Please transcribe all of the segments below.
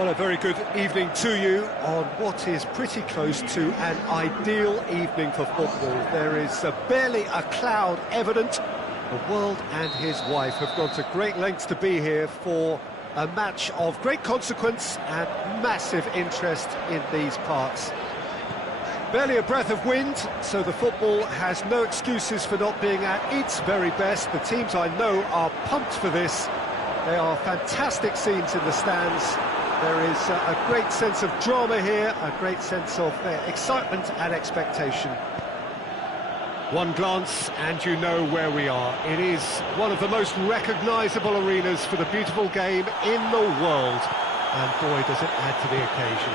Well, a very good evening to you on what is pretty close to an ideal evening for football. There is barely a cloud evident. The world and his wife have gone to great lengths to be here for a match of great consequence and massive interest in these parts. Barely a breath of wind, so the football has no excuses for not being at its very best. The teams I know are pumped for this. They are fantastic scenes in the stands. There is a great sense of drama here, a great sense of excitement and expectation. One glance and you know where we are. It is one of the most recognisable arenas for the beautiful game in the world. And boy, does it add to the occasion.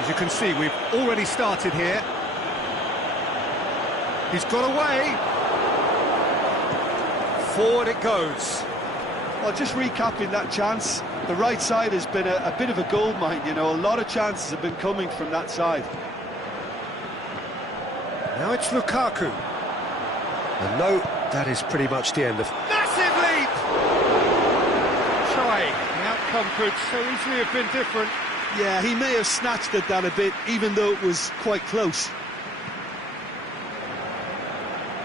As you can see, we've already started here. He's got away. Forward it goes. Well, just recapping that chance, the right side has been a bit of a goldmine, you know, a lot of chances have been coming from that side. Now it's Lukaku. And no, that is pretty much the end of... Massive leap! Trying. The outcome could so easily have been different. Yeah, he may have snatched at that a bit, even though it was quite close.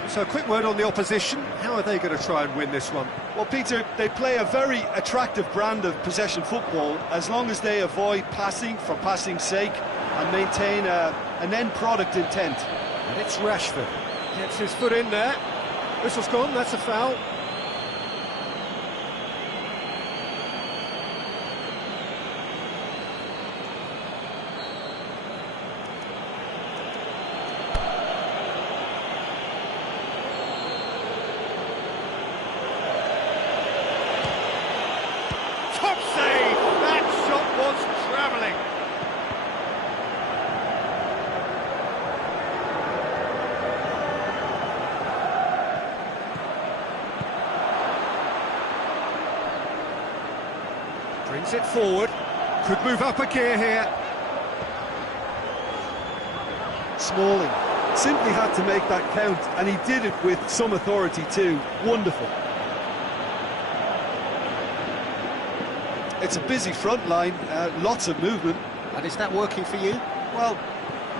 So a quick word on the opposition. How are they going to try and win this one? Well, Peter, they play a very attractive brand of possession football as long as they avoid passing for passing's sake and maintain an end product intent. And it's Rashford. Gets his foot in there. Whistle's gone, that's a foul. Top save! That shot was travelling. Brings it forward. Could move up a gear here. Smalling simply had to make that count, and he did it with some authority too. Wonderful. It's a busy front line, lots of movement. And is that working for you? Well,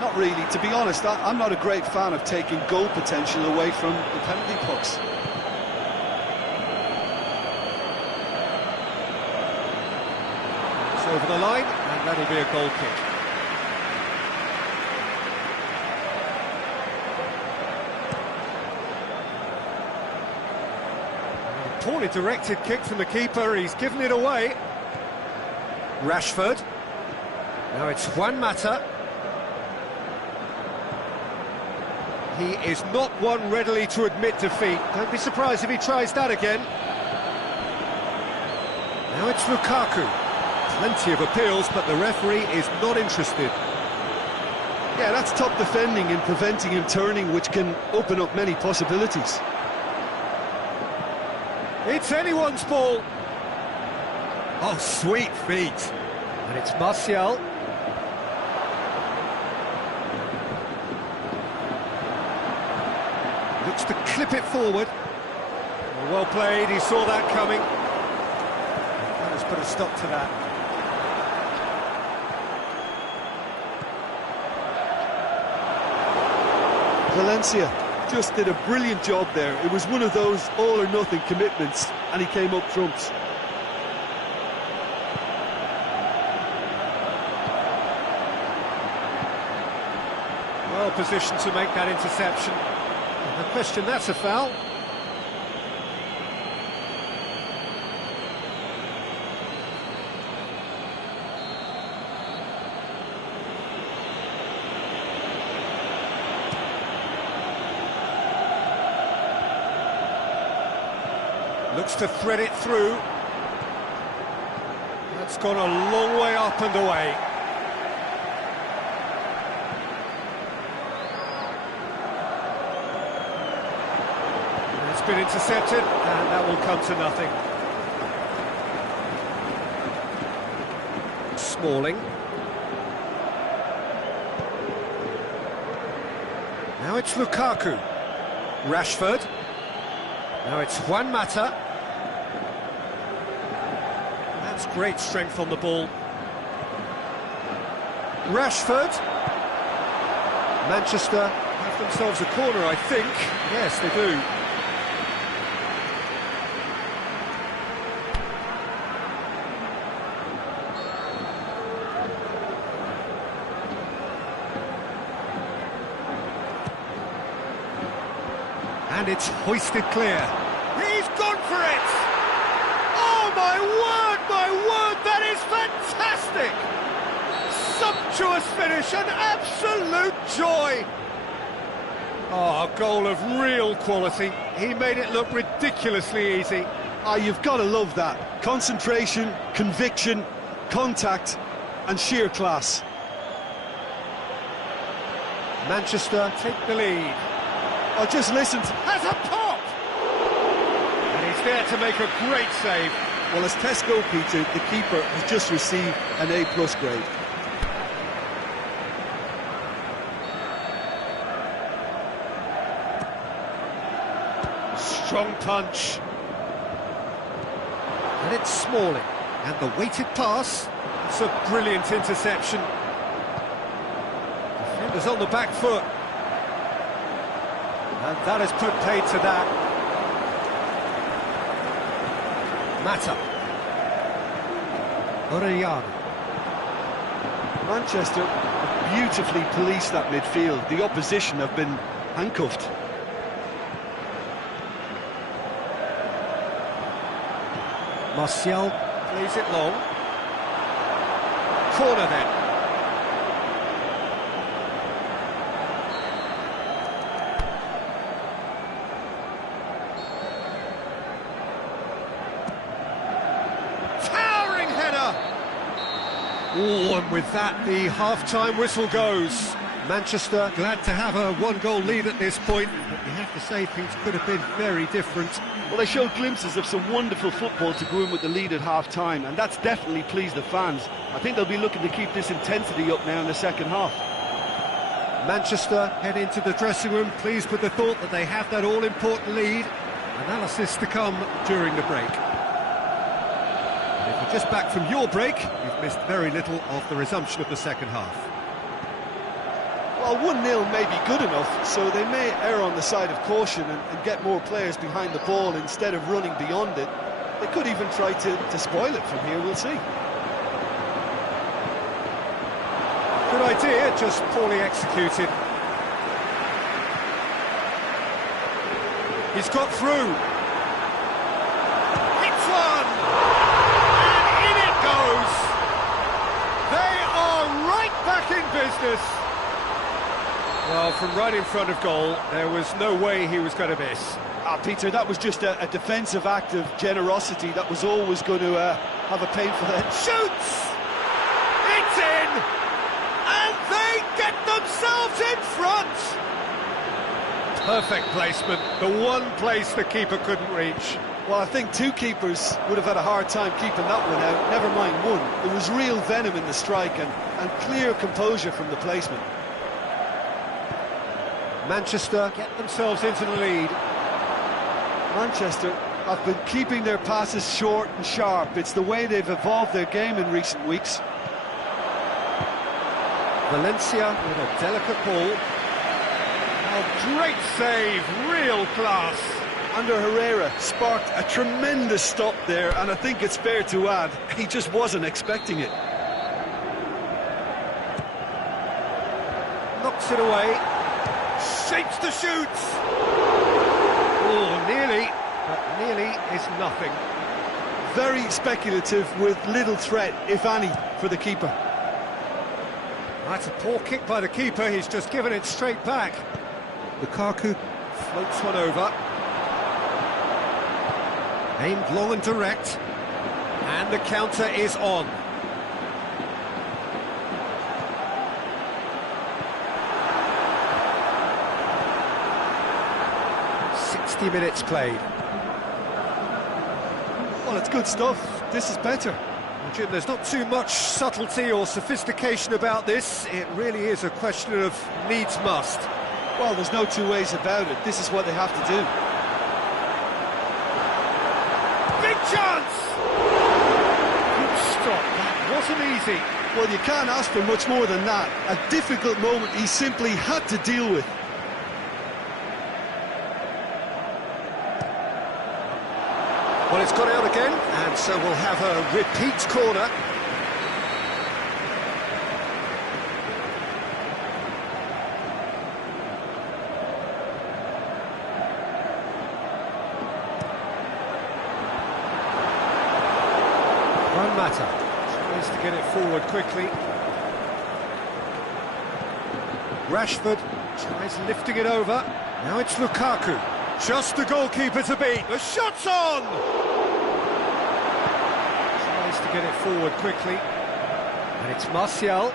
not really. To be honest, I'm not a great fan of taking goal potential away from the penalty box. It's over the line, and that'll be a goal kick. Poorly directed kick from the keeper, he's given it away. Rashford. Now it's Juan Mata. He is not one readily to admit defeat. Don't be surprised if he tries that again. Now it's Lukaku. Plenty of appeals, but the referee is not interested. Yeah, that's top defending and preventing him turning, which can open up many possibilities. It's anyone's ball. Oh, sweet feet. And it's Martial. Looks to clip it forward. Well played, he saw that coming. That has put a stop to that. Valencia just did a brilliant job there. It was one of those all-or-nothing commitments, and he came up trumps. Well positioned to make that interception. No question, that's a foul. Looks to thread it through. That's gone a long way up and away. It's been intercepted, and that will come to nothing. Smalling. Now it's Lukaku. Rashford. Now it's Juan Mata. That's great strength on the ball. Rashford. Manchester have themselves a corner, I think. Yes, they do. And it's hoisted clear. He's gone for it! Oh, my word, that is fantastic! Sumptuous finish, an absolute joy! Oh, a goal of real quality. He made it look ridiculously easy. Ah, you've got to love that. Concentration, conviction, contact, and sheer class. Manchester take the lead. Oh, just listen to... Has a pop! And he's there to make a great save. Well, as Tesco, Peter, the keeper has just received an A+ grade. Strong punch. And it's Smalling. And the weighted pass. It's a brilliant interception. Defenders on the back foot. And that has put paid to that. Mata. Orellana. Manchester beautifully policed that midfield. The opposition have been handcuffed. Martial plays it long. Corner then. Towering header! Oh, and with that, the half-time whistle goes. Manchester glad to have a one-goal lead at this point, but you have to say things could have been very different. Well, they showed glimpses of some wonderful football to go in with the lead at half-time, and that's definitely pleased the fans. I think they'll be looking to keep this intensity up now in the second half. Manchester head into the dressing room, pleased with the thought that they have that all-important lead. Analysis to come during the break. And if you're just back from your break, you've missed very little of the resumption of the second half. Well, 1-0 may be good enough, so they may err on the side of caution and get more players behind the ball instead of running beyond it. They could even try to spoil it from here, we'll see. Good idea, just poorly executed. He's got through. It's one! And in it goes! They are right back in business! Well, from right in front of goal, there was no way he was going to miss. Peter, that was just a defensive act of generosity that was always going to have a painful end. Shoots! It's in! And they get themselves in front! Perfect placement, the one place the keeper couldn't reach. Well, I think two keepers would have had a hard time keeping that one out, never mind one. There was real venom in the strike and clear composure from the placement. Manchester get themselves into the lead. Manchester have been keeping their passes short and sharp. It's the way they've evolved their game in recent weeks. Valencia with a delicate ball. A great save, real class. Ander Herrera sparked a tremendous stop there, and I think it's fair to add, he just wasn't expecting it. Knocks it away. Shapes the shoots! Oh, nearly, but nearly is nothing. Very speculative with little threat, if any, for the keeper. That's a poor kick by the keeper, he's just given it straight back. Lukaku floats one over. Aimed long and direct. And the counter is on. Minutes played. Well, it's good stuff. This is better. Well, Jim, there's not too much subtlety or sophistication about this. It really is a question of needs must. Well, there's no two ways about it. This is what they have to do. Big chance! stop. That wasn't easy. Well, you can't ask for much more than that. A difficult moment he simply had to deal with. Well, it's got out again, and so we'll have a repeat corner. Juan Mata tries to get it forward quickly. Rashford tries lifting it over. Now it's Lukaku. Just the goalkeeper to beat. The shot's on! Tries to get it forward quickly. And it's Martial.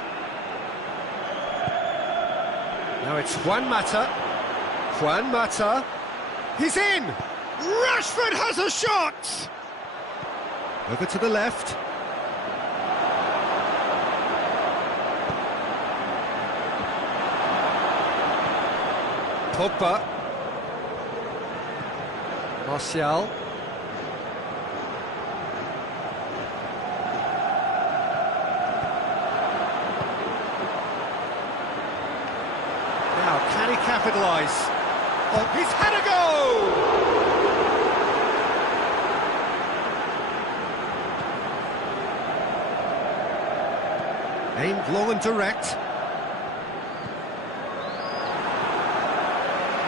Now it's Juan Mata. Juan Mata. He's in! Rashford has a shot! Over to the left. Pogba. Martial. Now, can he capitalise? Oh, he's had a go! Aimed long and direct.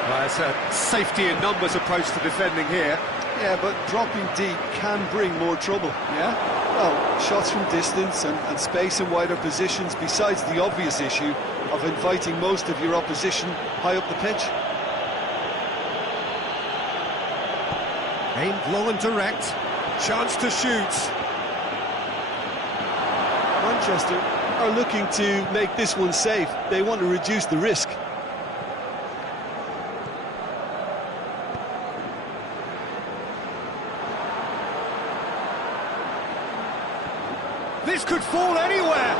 Well, it's a safety in numbers approach to defending here. Yeah, but dropping deep can bring more trouble. Yeah? Well, shots from distance and space in wider positions, besides the obvious issue of inviting most of your opposition high up the pitch. Aimed long and direct. Chance to shoot. Manchester are looking to make this one safe. They want to reduce the risk. This could fall anywhere.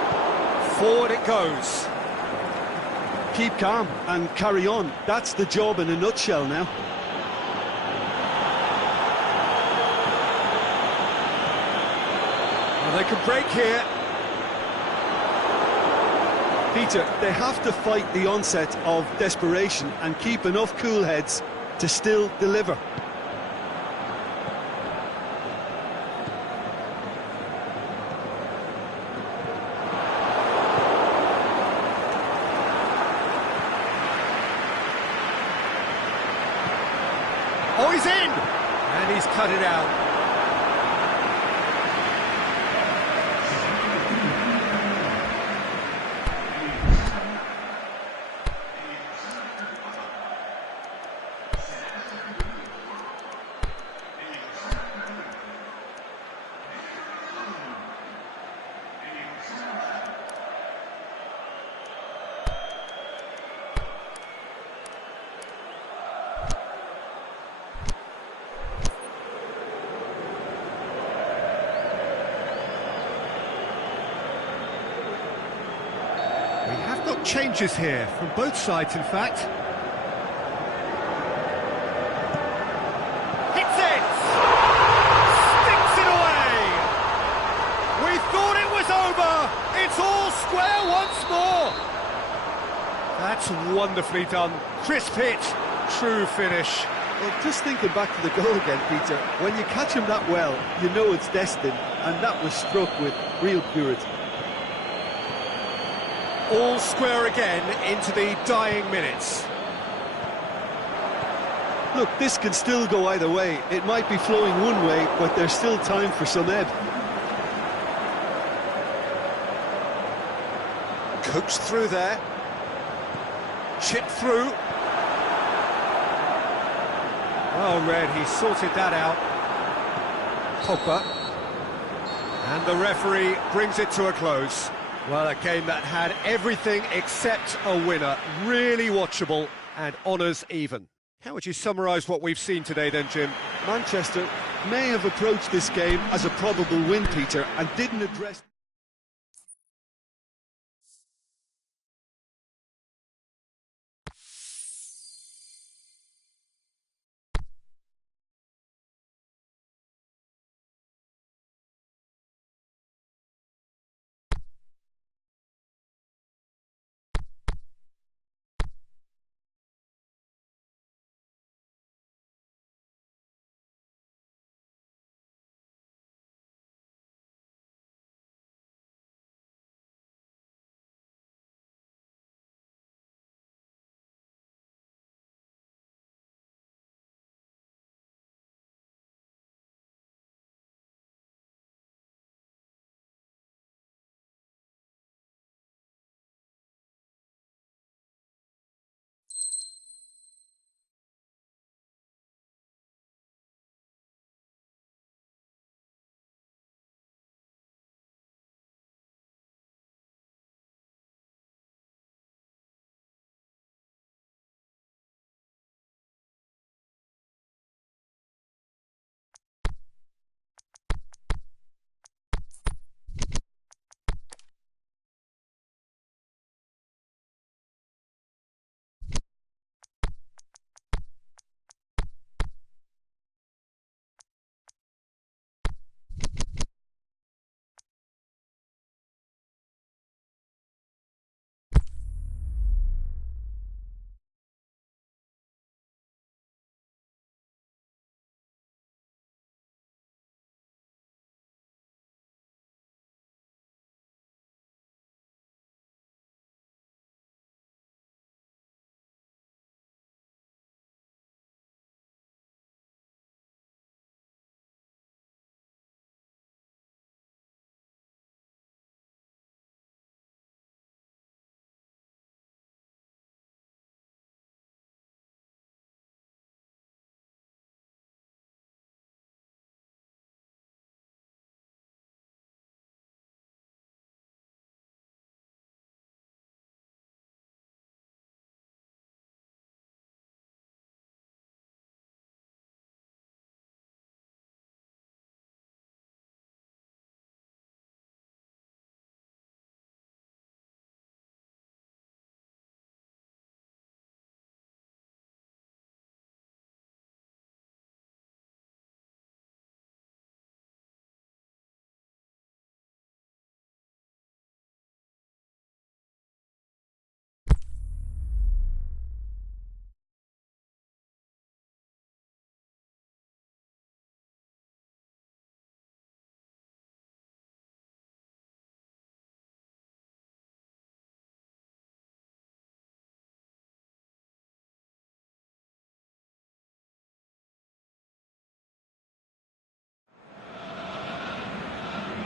Forward it goes. Keep calm and carry on. That's the job in a nutshell now. Well, they can break here. Peter, they have to fight the onset of desperation and keep enough cool heads to still deliver. Oh, he's in! And he's cut it out. We have got changes here, from both sides in fact. Hits it! Sticks it away! We thought it was over! It's all square once more! That's wonderfully done. Crisp hit, true finish. Well, just thinking back to the goal again, Peter, when you catch him that well, you know it's destined, and that was struck with real purity. All square again into the dying minutes. Look, this can still go either way. It might be flowing one way, but there's still time for some ebb. Coaxed through there. Chipped through. Well read, he sorted that out. Pogba. And the referee brings it to a close. Well, a game that had everything except a winner. Really watchable and honours even. How would you summarise what we've seen today then, Jim? Manchester may have approached this game as a probable win, Peter, and didn't address...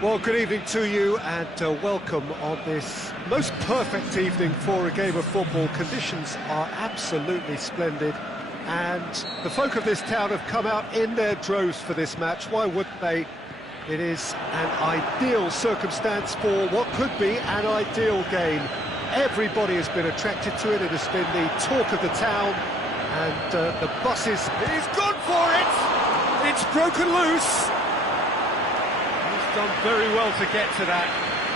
Well, good evening to you and welcome on this most perfect evening for a game of football. Conditions are absolutely splendid and the folk of this town have come out in their droves for this match. Why wouldn't they? It is an ideal circumstance for what could be an ideal game. Everybody has been attracted to it. It has been the talk of the town and the buses... He's gone for it! It's broken loose! Done very well to get to that.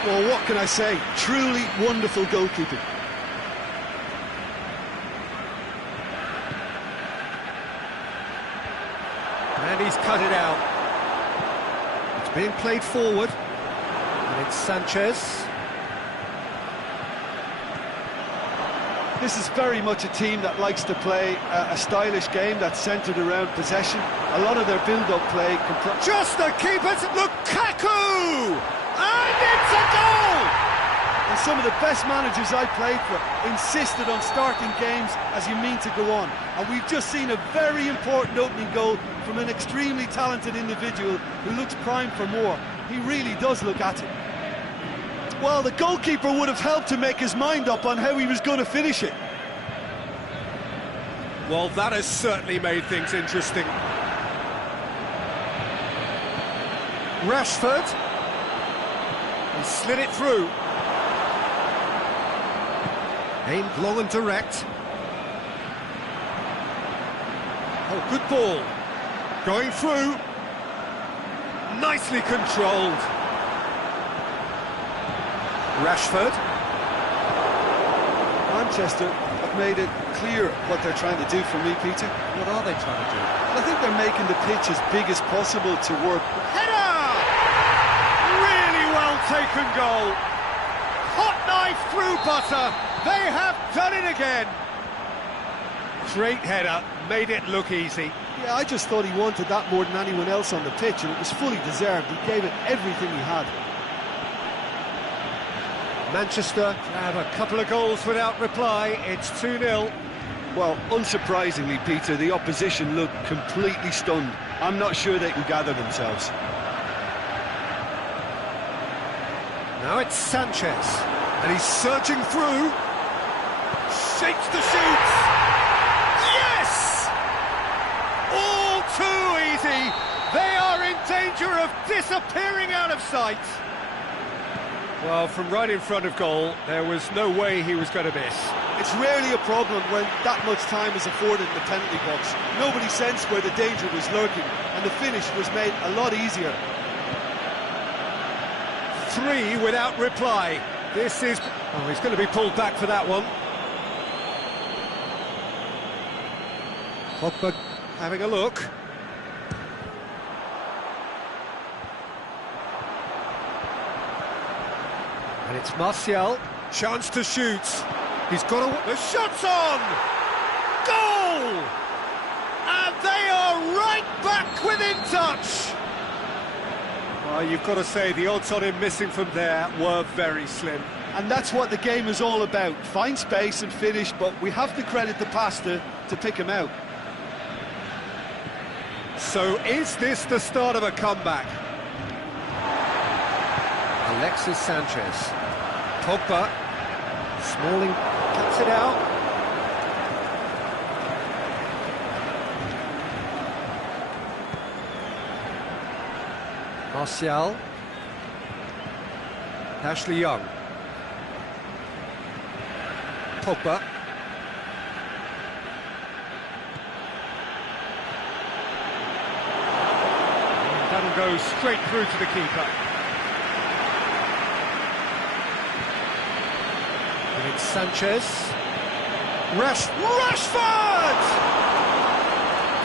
Well, what can I say? Truly wonderful goalkeeping. And he's cut it out. It's being played forward. And it's Sanchez. This is very much a team that likes to play a stylish game that's centred around possession. A lot of their build-up play... Just the keeper's Lukaku! And it's a goal! And some of the best managers I played for insisted on starting games as you mean to go on. And we've just seen a very important opening goal from an extremely talented individual who looks primed for more. He really does look at it. Well, the goalkeeper would have helped to make his mind up on how he was going to finish it. Well, that has certainly made things interesting. Rashford. He slid it through. Aimed long and direct. Oh, good ball. Going through. Nicely controlled. Rashford. Manchester have made it clear what they're trying to do for me, Peter. What are they trying to do? I think they're making the pitch as big as possible to work. Header! Really well taken goal. Hot knife through butter. They have done it again. Great header, made it look easy. Yeah, I just thought he wanted that more than anyone else on the pitch, and it was fully deserved. He gave it everything he had. Manchester have a couple of goals without reply. It's 2-0. Well, unsurprisingly, Peter, the opposition look completely stunned. I'm not sure they can gather themselves. Now it's Sanchez, and he's surging through. Shakes the shoots. Yes! All too easy. They are in danger of disappearing out of sight. Well, from right in front of goal, there was no way he was going to miss. It's rarely a problem when that much time is afforded in the penalty box. Nobody sensed where the danger was lurking, and the finish was made a lot easier. 3 without reply. This is... Oh, he's going to be pulled back for that one. Pogba having a look. And it's Martial. Chance to shoot. He's got a... The shot's on! Goal! And they are right back within touch! Well, you've got to say, the odds on him missing from there were very slim. And that's what the game is all about. Find space and finish, but we have to credit the passer to pick him out. So is this the start of a comeback? Alexis Sanchez. Pogba. Smalling cuts it out. Martial. Ashley Young. Pogba. That'll go straight through to the keeper. And it's Sanchez. Rashford!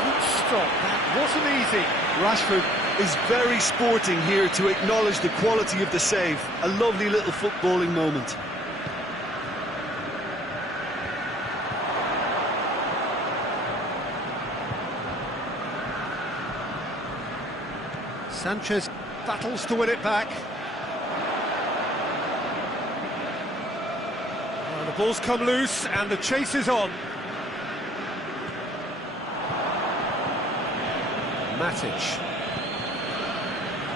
Good stop, that wasn't easy. Rashford is very sporting here to acknowledge the quality of the save. A lovely little footballing moment. Sanchez battles to win it back. And the ball's come loose and the chase is on. Matic.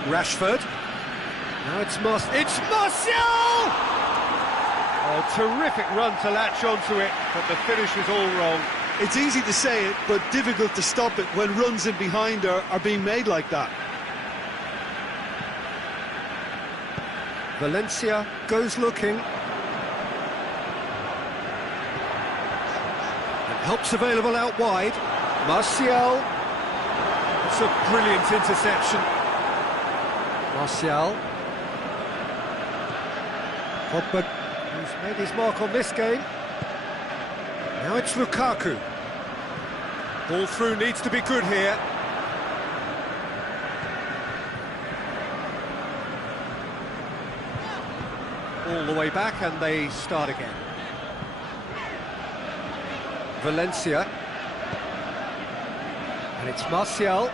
Rashford. Now it's Martial! Oh, terrific run to latch onto it, but the finish was all wrong. It's easy to say it, but difficult to stop it when runs in behind are being made like that. Valencia goes looking. And help's available out wide. Martial. It's a brilliant interception. Martial. Pogba, who's made his mark on this game. Now it's Lukaku. Ball through needs to be good here. All the way back and they start again. Valencia. And it's Martial.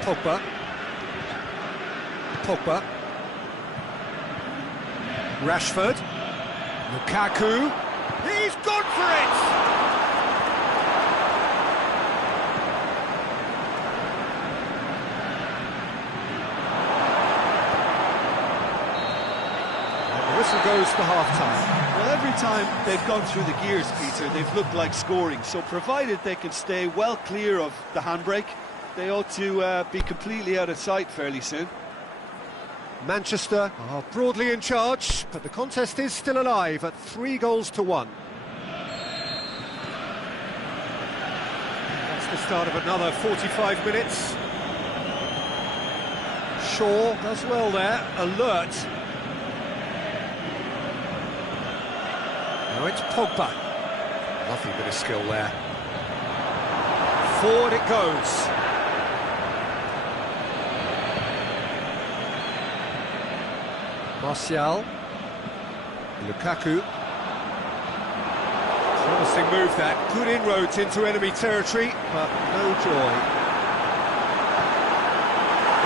Pogba. Pogba. Rashford. Lukaku. He's gone for it! And the whistle goes for half-time. Well, every time they've gone through the gears, Peter, they've looked like scoring. So provided they can stay well clear of the handbrake, they ought to be completely out of sight fairly soon. Manchester are broadly in charge, but the contest is still alive at 3-1. That's the start of another 45 minutes. Shaw does well there, alert. Now it's Pogba. Lovely bit of skill there. Forward it goes. Martial. Lukaku. Promising move that. Good inroads into enemy territory, but no joy.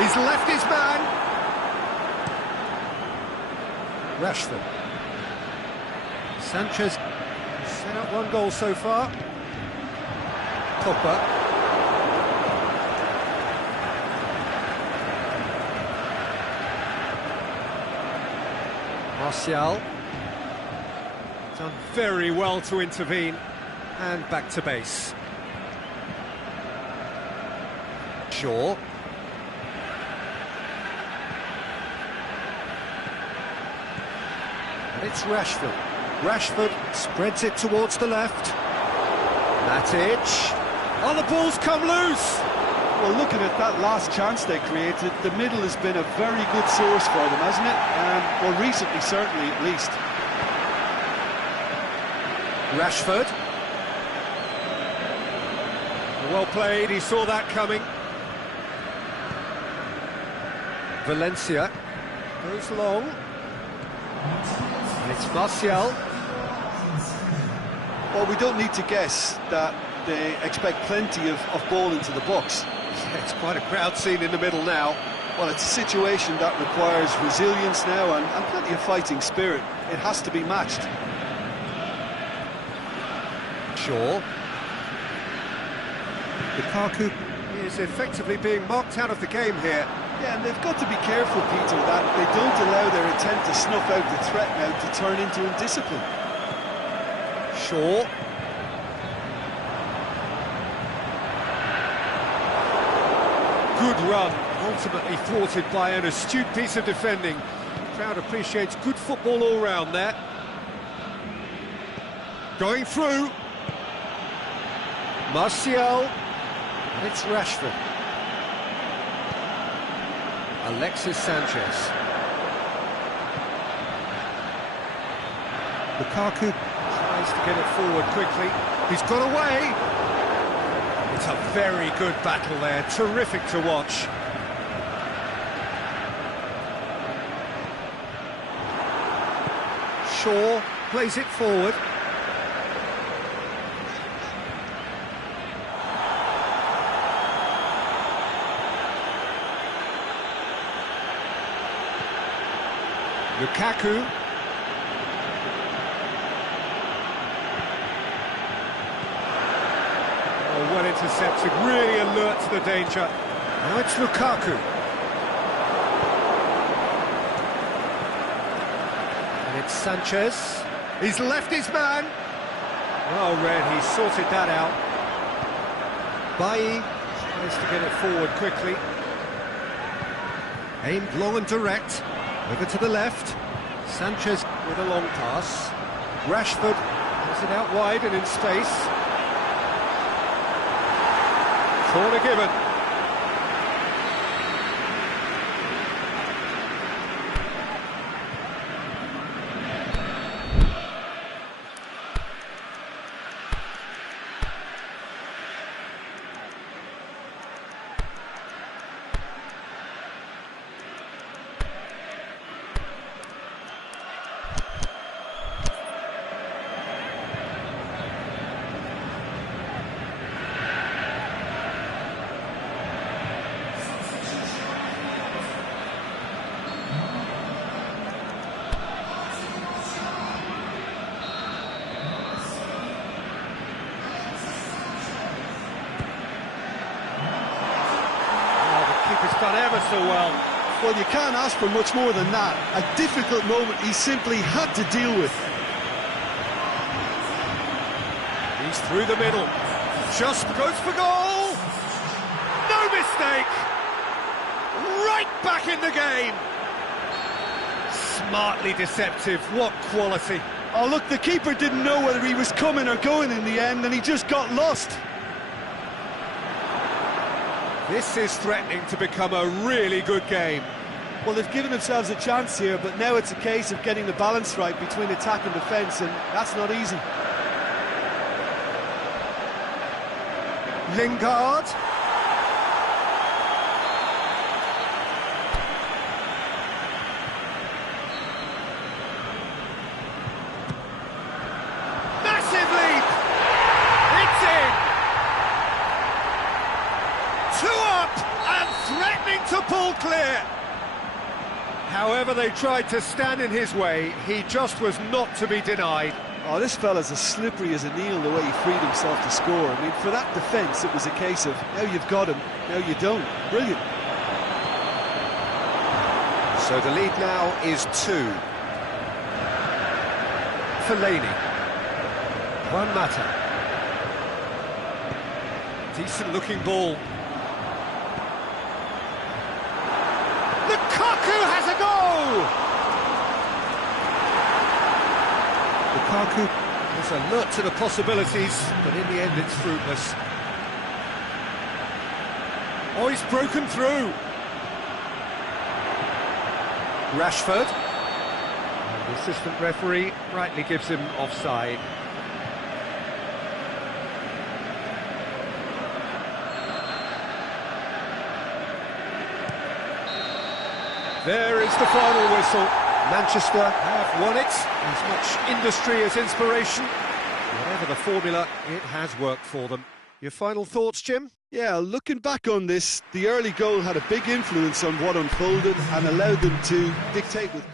He's left his man. Rashford. Sanchez set up one goal so far. Pogba. Martial. Done very well to intervene. And back to base. Shaw. And it's Rashford. Rashford spreads it towards the left. Matic. Oh, the ball's come loose! Well, looking at that last chance they created, the middle has been a very good source for them, hasn't it? Well, recently, certainly, at least. Rashford. Well played, he saw that coming. Valencia goes long. And it's Martial. Well, we don't need to guess that they expect plenty of ball into the box. Yeah, it's quite a crowd scene in the middle now. Well, it's a situation that requires resilience now and plenty of fighting spirit. It has to be matched. Shaw. Lukaku is effectively being marked out of the game here. Yeah, and they've got to be careful, Peter, that they don't allow their attempt to snuff out the threat now to turn into indiscipline. Shaw. Good run, ultimately thwarted by an astute piece of defending. The crowd appreciates good football all round there. Going through. Martial. It's Rashford. Alexis Sanchez. Lukaku Tries to get it forward quickly. He's got away. It's a very good battle there, terrific to watch. Shaw plays it forward. Lukaku. Oh, well intercepted, really alert to the danger. Now it's Lukaku. It's Sanchez. He's left his man. Well read, he sorted that out. Bailly tries to get it forward quickly. Aimed long and direct. Over to the left. Sanchez with a long pass. Rashford has it out wide and in space. Corner given. Keeper's done ever so well. Well, you can't ask for much more than that. A difficult moment he simply had to deal with. He's through the middle. Just goes for goal. No mistake. Right back in the game. Smartly deceptive. What quality. Oh, look, the keeper didn't know whether he was coming or going in the end, and he just got lost. This is threatening to become a really good game. Well, they've given themselves a chance here, but now it's a case of getting the balance right between attack and defence, and that's not easy. Lingard. Massive leap! It's in! 2 up and threatening to pull clear. However they tried to stand in his way, he just was not to be denied. Oh, this fella's as slippery as a needle the way he freed himself to score. I mean, for that defence, it was a case of, now you've got him, now you don't. Brilliant. So the lead now is 2. Fellaini. Juan Mata. Decent looking ball. Lukaku has a goal! Lukaku is alert to the possibilities, but in the end it's fruitless. Oh, he's broken through. Rashford. And the assistant referee rightly gives him offside. There is the final whistle. Manchester have won it. As much industry as inspiration. Whatever the formula, it has worked for them. Your final thoughts, Jim? Yeah, looking back on this, the early goal had a big influence on what unfolded and allowed them to dictate with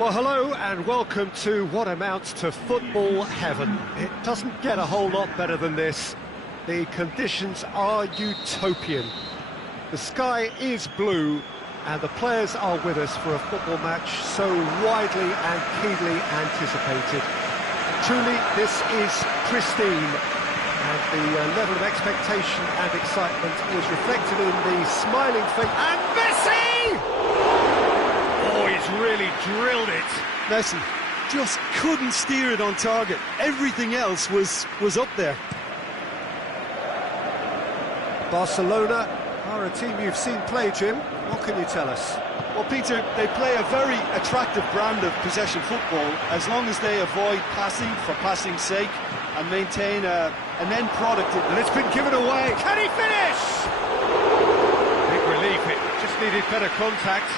Well, hello and welcome to what amounts to football heaven. It doesn't get a whole lot better than this. The conditions are utopian. The sky is blue and the players are with us for a football match so widely and keenly anticipated. Truly, this is pristine, and the level of expectation and excitement is reflected in the smiling face. And Messi! Oh, he's really drilled it. Messi just couldn't steer it on target. Everything else was up there. Barcelona are a team you've seen play, Jim. What can you tell us? Well, Peter, they play a very attractive brand of possession football as long as they avoid passing for passing's sake and maintain an end product. And it's been given away. Can he finish? Big relief. It just needed better contact.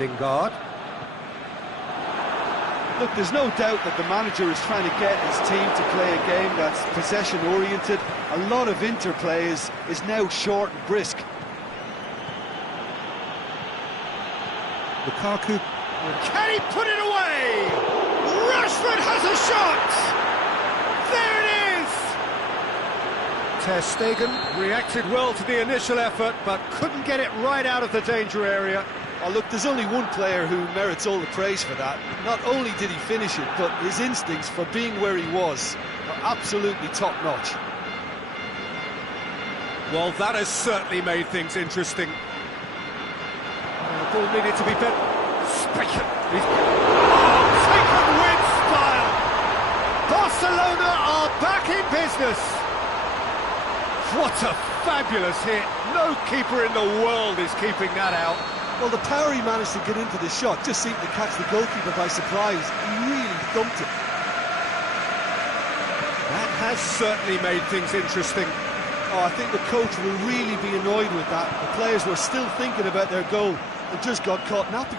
Lingard. Look, there's no doubt that the manager is trying to get his team to play a game that's possession-oriented. A lot of interplay is now short and brisk. Lukaku. Can he put it away? Rashford has a shot! There it is! Ter Stegen reacted well to the initial effort, but couldn't get it right out of the danger area. Oh, look, there's only one player who merits all the praise for that. Not only did he finish it, but his instincts for being where he was are absolutely top-notch. Well, that has certainly made things interesting. The ball needed to be bent. Taken with style! Barcelona are back in business! What a fabulous hit. No keeper in the world is keeping that out. Well, the power he managed to get into the shot just seemed to catch the goalkeeper by surprise. He really thumped it. That has certainly made things interesting. Oh, I think the coach will really be annoyed with that. The players were still thinking about their goal and just got caught napping.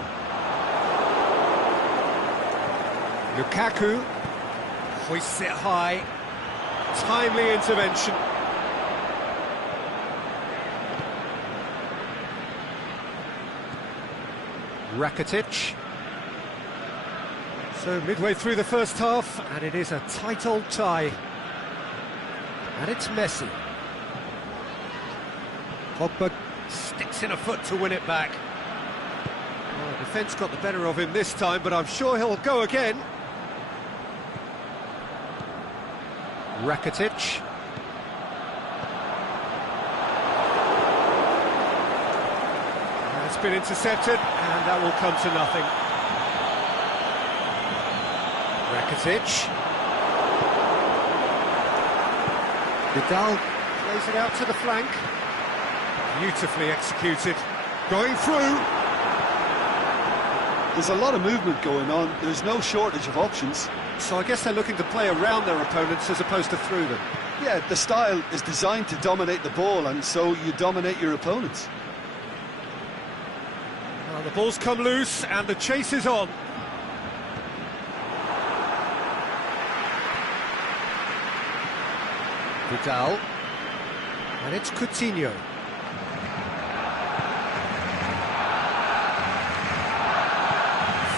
Lukaku hoists it high. Timely intervention. Rakitic. So midway through the first half, and it is a tight old tie. And it's Messi. Pogba sticks in a foot to win it back. Well, the defence got the better of him this time, but I'm sure he'll go again. Rakitic. It's been intercepted, and that will come to nothing. Rakitic. Vidal plays it out to the flank. Beautifully executed. Going through. There's a lot of movement going on. There's no shortage of options. So I guess they're looking to play around their opponents as opposed to through them. Yeah, the style is designed to dominate the ball, and so you dominate your opponents. Well, the ball's come loose, and the chase is on. Vidal. And it's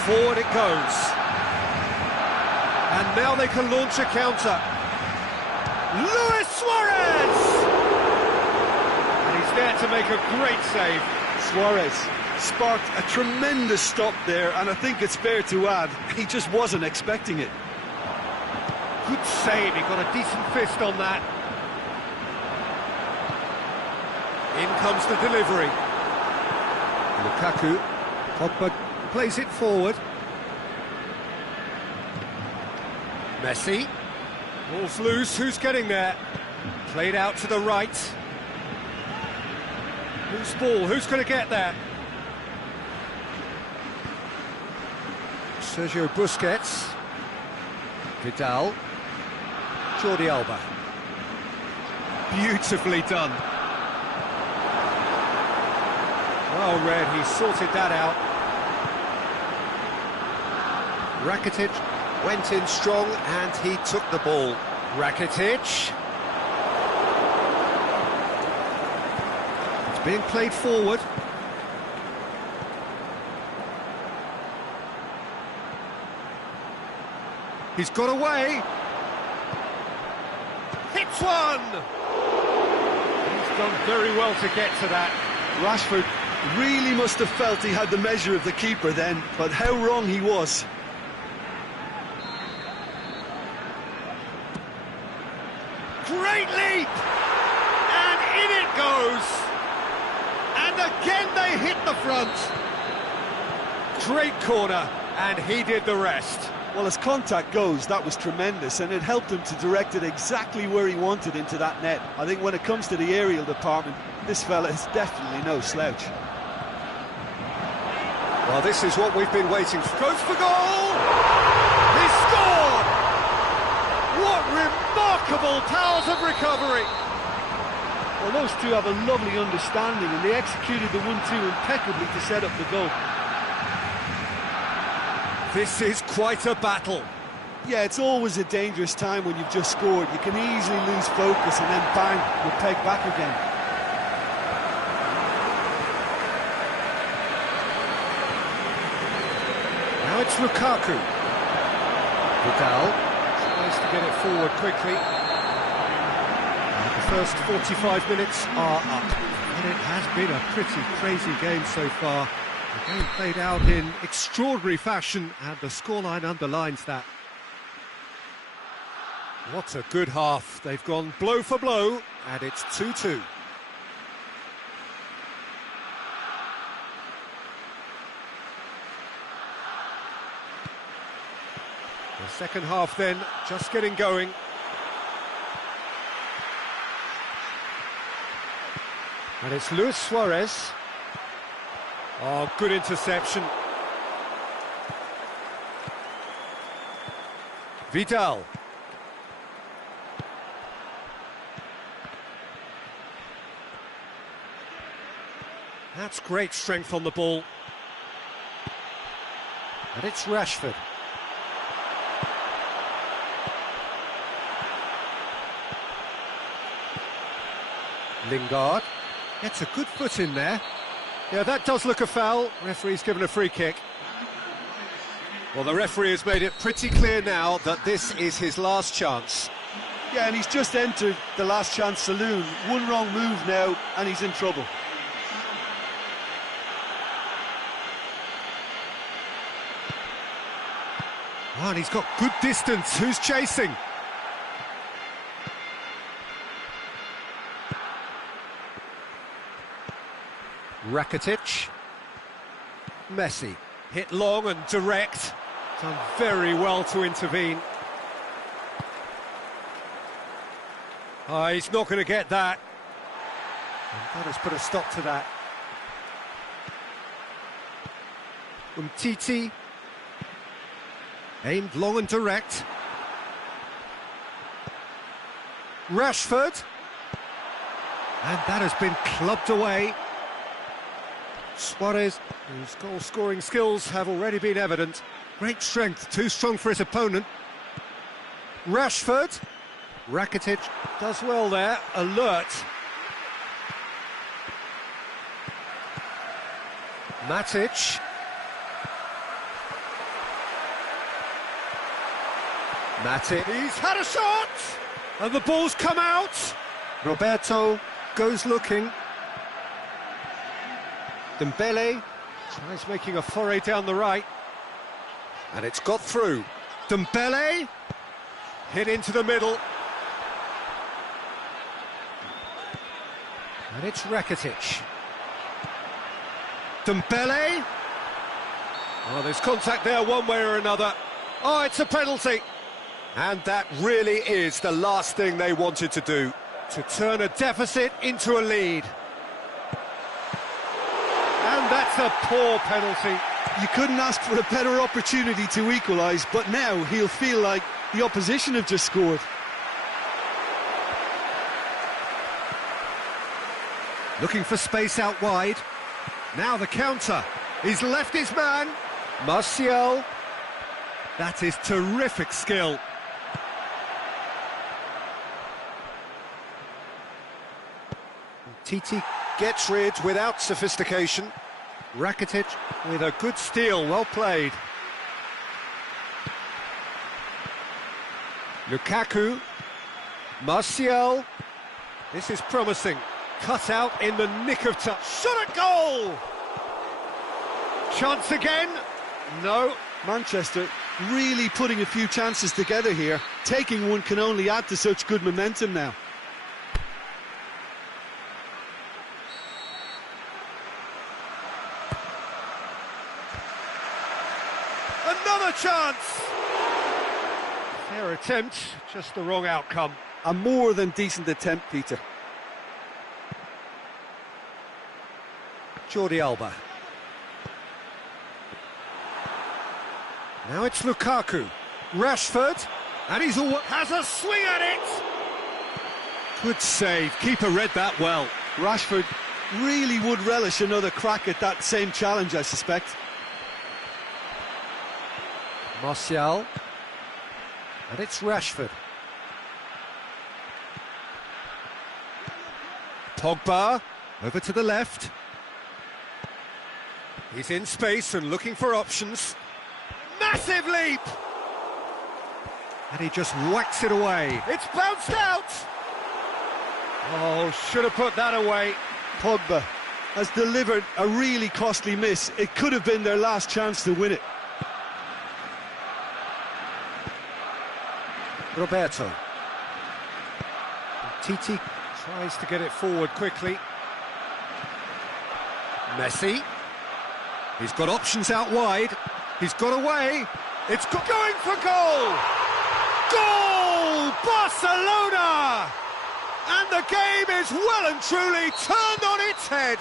Forward it goes. And now they can launch a counter. Luis Suarez! And he's there to make a great save. Suarez sparked a tremendous stop there, and I think it's fair to add, he just wasn't expecting it. Good save, he got a decent fist on that. In comes the delivery. Lukaku, Pogba plays it forward. Messi, ball's loose, who's getting there? Played out to the right. Who's ball, who's going to get there? Sergio Busquets. Vidal. Jordi Alba. Beautifully done. Well read, he sorted that out. Rakitic went in strong and he took the ball. Rakitic. It's being played forward. He's got away. Hits one! He's done very well to get to that. Rashford really must have felt he had the measure of the keeper then, but how wrong he was. Great leap! And in it goes! And again they hit the front. Great corner, and he did the rest. Well, as contact goes, that was tremendous, and it helped him to direct it exactly where he wanted into that net. I think when it comes to the aerial department, this fella is definitely no slouch. Well, this is what we've been waiting for. Goes for goal! He scored! What remarkable powers of recovery! Well, those two have a lovely understanding, and they executed the 1-2 impeccably to set up the goal. This is quite a battle. Yeah, it's always a dangerous time when you've just scored. You can easily lose focus and then bang, you're pegged back again. Now it's Lukaku. Vidal tries to get it forward quickly. And the first 45 minutes are up. And it has been a pretty crazy game so far. The game played out in extraordinary fashion, and the scoreline underlines that. What a good half. They've gone blow for blow, and it's 2-2. The second half then, just getting going. And it's Luis Suarez. Oh, good interception. Vidal. That's great strength on the ball. And it's Rashford. Lingard gets a good foot in there. Yeah, that does look a foul. Referee's given a free kick. Well, the referee has made it pretty clear now that this is his last chance. Yeah, and he's just entered the last chance saloon. One wrong move now, and he's in trouble. Oh, and he's got good distance. Who's chasing? Rakitic. Messi. Hit long and direct. Done very well to intervene. Oh, he's not going to get that. And that has put a stop to that. Umtiti. Aimed long and direct. Rashford. And that has been clubbed away. Suarez, whose goal-scoring skills have already been evident. Great strength, too strong for his opponent. Rashford. Rakitic does well there, alert. Matic. Matic. He's had a shot! And the ball's come out! Roberto goes looking. Dembele tries making a foray down the right. And it's got through. Dembele hit into the middle. And it's Rakitic. Dembele. Oh, there's contact there one way or another. Oh, it's a penalty. And that really is the last thing they wanted to do, to turn a deficit into a lead. And that's a poor penalty. You couldn't ask for a better opportunity to equalise, but now he'll feel like the opposition have just scored. Looking for space out wide. Now the counter. He's left his man. Martial. That is terrific skill. Titi gets rid without sophistication. Rakitic with a good steal, well played. Lukaku. Martial. This is promising. Cut out in the nick of time. Shot at goal! Chance again? No. Manchester really putting a few chances together here. Taking one can only add to such good momentum now. Another chance! Fair attempt, just the wrong outcome. A more than decent attempt, Peter. Jordi Alba. Now it's Lukaku. Rashford. And he's all... Has a swing at it! Good save. Keeper read that well. Rashford really would relish another crack at that same challenge, I suspect. Martial. And it's Rashford. Pogba. Over to the left. He's in space and looking for options. Massive leap! And he just whacks it away. It's bounced out! Oh, should have put that away. Pogba has delivered a really costly miss. It could have been their last chance to win it. Roberto. Titi tries to get it forward quickly. Messi. He's got options out wide. He's got away. It's going for goal! Goal! Barcelona! And the game is well and truly turned on its head.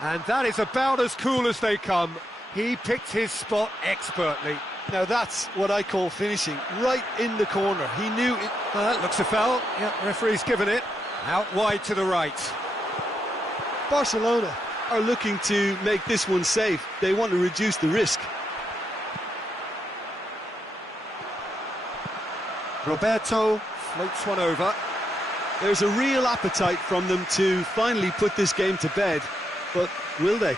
And that is about as cool as they come. He picked his spot expertly. Now that's what I call finishing, right in the corner. He knew it. Looks a foul. Yeah, referee's given it. Out wide to the right. Barcelona are looking to make this one safe. They want to reduce the risk. Roberto floats one over. There's a real appetite from them to finally put this game to bed, but will they?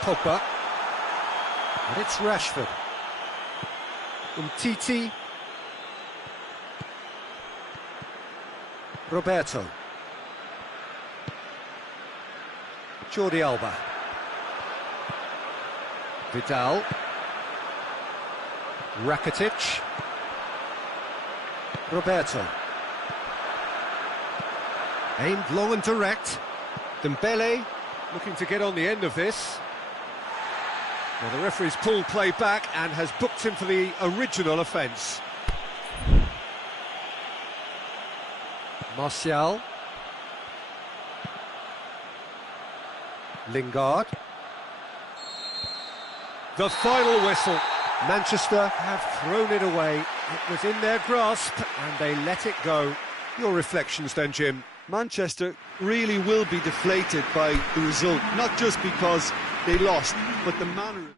Pogba. And it's Rashford. Umtiti. Roberto. Jordi Alba. Vidal. Rakitic. Roberto. Aimed long and direct. Dembele looking to get on the end of this. Well, the referee's pulled play back and has booked him for the original offence. Martial. Lingard. The final whistle. Manchester have thrown it away. It was in their grasp and they let it go. Your reflections then, Jim? Manchester really will be deflated by the result, not just because they lost, but the manner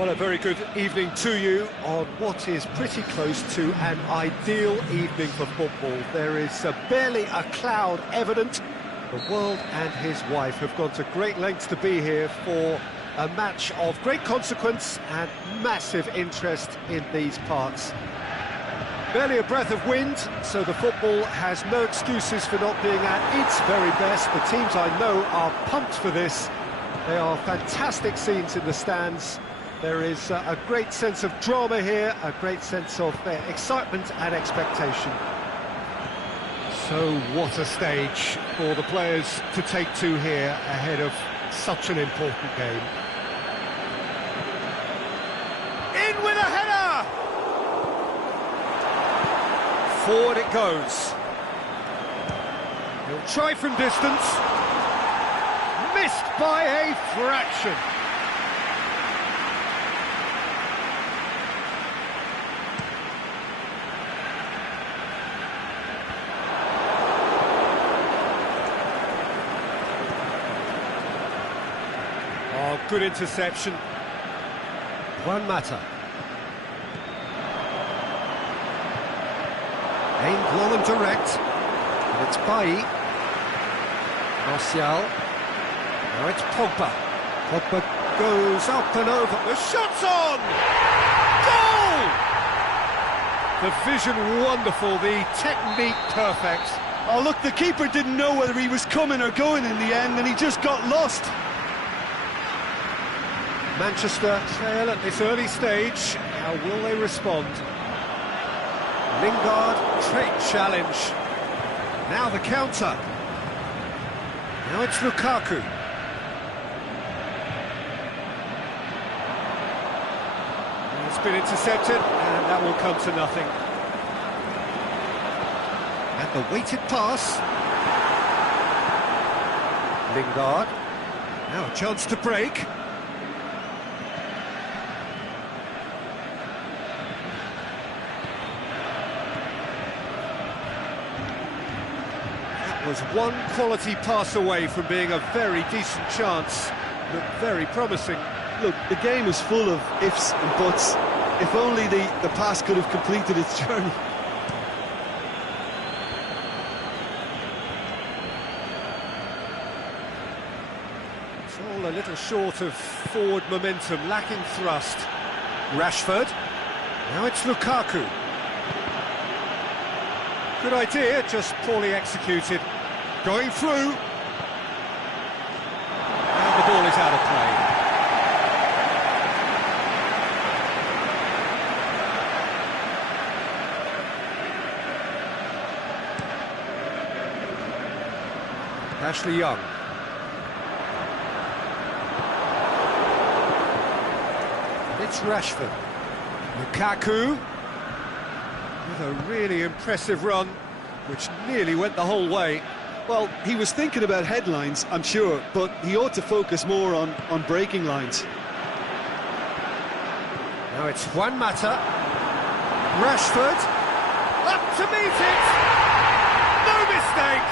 Well, a very good evening to you on what is pretty close to an ideal evening for football. There is barely a cloud evident. The world and his wife have gone to great lengths to be here for a match of great consequence and massive interest in these parts. Barely a breath of wind, so the football has no excuses for not being at its very best. The teams I know are pumped for this. They are fantastic scenes in the stands. There is a great sense of drama here, a great sense of excitement and expectation. So what a stage for the players to take to here ahead of such an important game. In with a header! Forward it goes. He'll try from distance. Missed by a fraction. Oh, good interception. Juan Mata. Aimed long and direct. And it's Bailly. Martial. Now it's Pogba. Pogba goes up and over. The shot's on! Goal! The vision wonderful, the technique perfect. Oh, look, the keeper didn't know whether he was coming or going in the end, and he just got lost. Manchester trail at this early stage. How will they respond? Lingard, great challenge. Now the counter. Now it's Lukaku. It's been intercepted, and that will come to nothing. And the weighted pass. Lingard. Now a chance to break. Was one quality pass away from being a very decent chance. Looked very promising. Look, the game is full of ifs and buts. If only the pass could have completed its journey. It's all a little short of forward momentum, lacking thrust. Rashford. Now it's Lukaku. Good idea, just poorly executed. Going through. And the ball is out of play. Ashley Young. It's Rashford. Lukaku. With a really impressive run, which nearly went the whole way. Well, he was thinking about headlines, I'm sure, but he ought to focus more on breaking lines. Now it's Juan Mata. Rashford. Up to meet it! No mistake!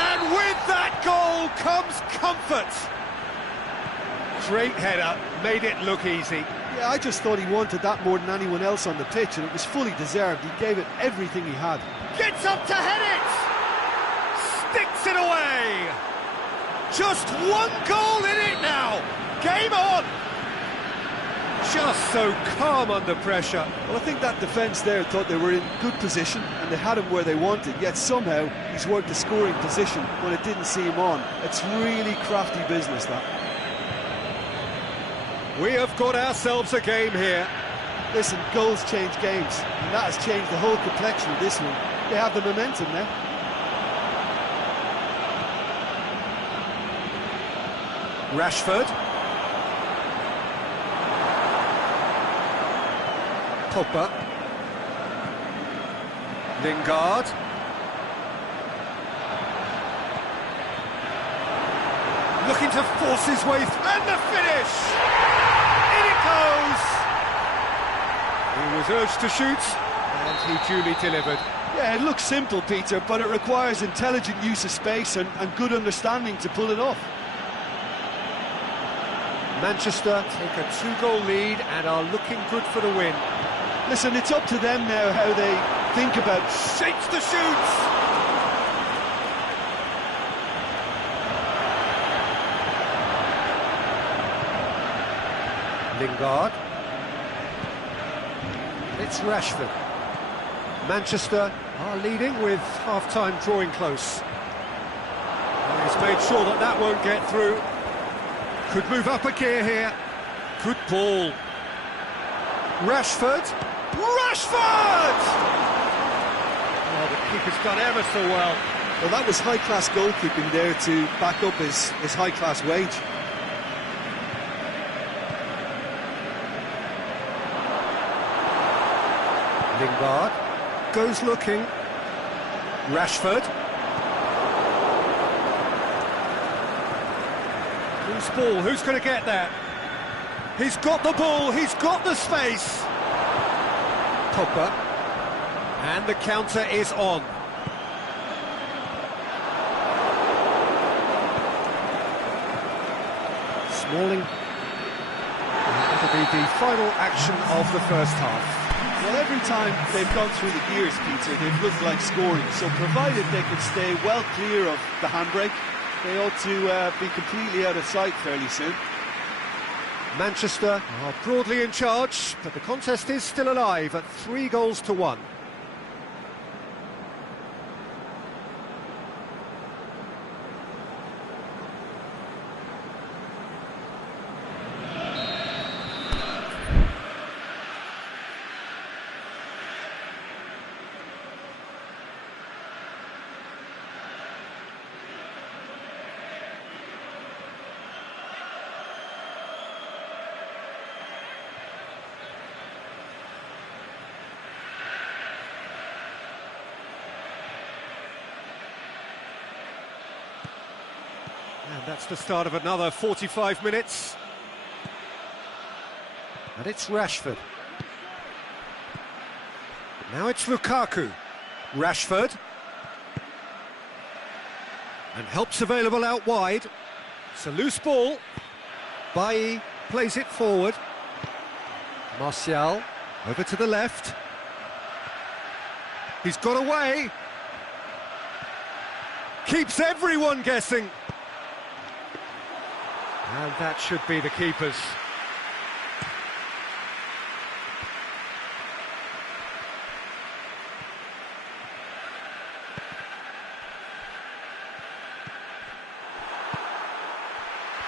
And with that goal comes comfort. Great header, made it look easy. Yeah, I just thought he wanted that more than anyone else on the pitch, and it was fully deserved. He gave it everything he had. Gets up to head it! Sticks it away! Just one goal in it now! Game on! Just so calm under pressure. Well, I think that defence there thought they were in good position, and they had him where they wanted, yet somehow he's worked the scoring position when it didn't see him on. It's really crafty business, that. We have got ourselves a game here. Listen, goals change games, and that has changed the whole complexion of this one. They have the momentum now. Rashford. Pogba. Lingard. Looking to force his way through. And the finish! In it goes! He was urged to shoot, and he duly delivered. Yeah, it looks simple, Peter, but it requires intelligent use of space and good understanding to pull it off. Manchester take a 2-goal lead and are looking good for the win. Listen, it's up to them now how they think about... Shapes the shoots! Lingard. It's Rashford. Manchester are leading with half-time drawing close. He's made sure that that won't get through. Could move up a gear here. Good ball. Rashford. Rashford! Oh, the keeper's done ever so well. Well, that was high-class goalkeeping there to back up his high-class wage. Lingard goes looking. Rashford. Loose ball, who's going to get that? He's got the ball, he's got the space. Pogba. And the counter is on. Smalling. That'll be the final action of the first half. Well, every time they've gone through the gears, Peter, they've looked like scoring. So provided they can stay well clear of the handbrake, they ought to be completely out of sight fairly soon. Manchester are broadly in charge, but the contest is still alive at 3-1. And that's the start of another 45 minutes. And it's Rashford. Now it's Lukaku. Rashford. And help's available out wide. It's a loose ball. Bailly plays it forward. Martial over to the left. He's got away. Keeps everyone guessing. And that should be the keeper's.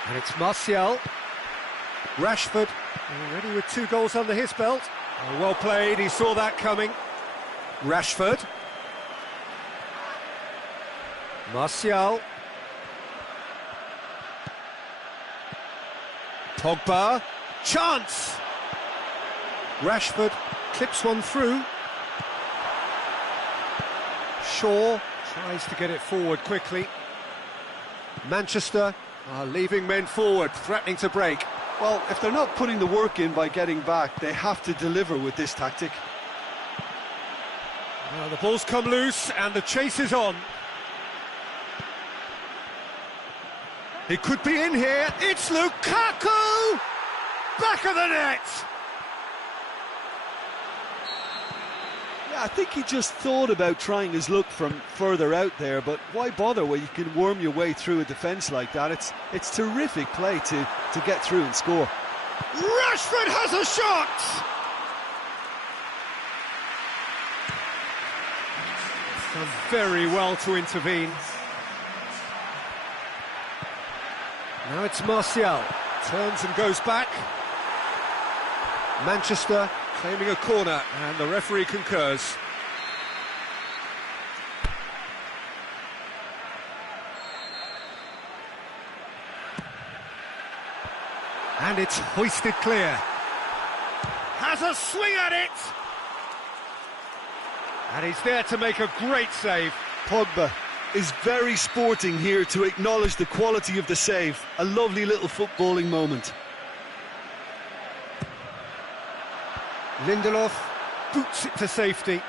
And it's Martial. Rashford, already with 2 goals under his belt. Oh, well played, he saw that coming. Rashford. Martial. Pogba, chance! Rashford clips one through. Shaw tries to get it forward quickly. Manchester are leaving men forward, threatening to break. Well, if they're not putting the work in by getting back, they have to deliver with this tactic. Well, the ball's come loose and the chase is on. He could be in here. It's Lukaku! Back of the net! Yeah, I think he just thought about trying his luck from further out there, but why bother when you can worm your way through a defence like that? It's terrific play to get through and score. Rashford has a shot! Done very well to intervene. Now it's Martial, turns and goes back. Manchester claiming a corner, and the referee concurs. And it's hoisted clear. Has a swing at it! And he's there to make a great save. Pogba is very sporting here to acknowledge the quality of the save. A lovely little footballing moment. Lindelof boots it to safety.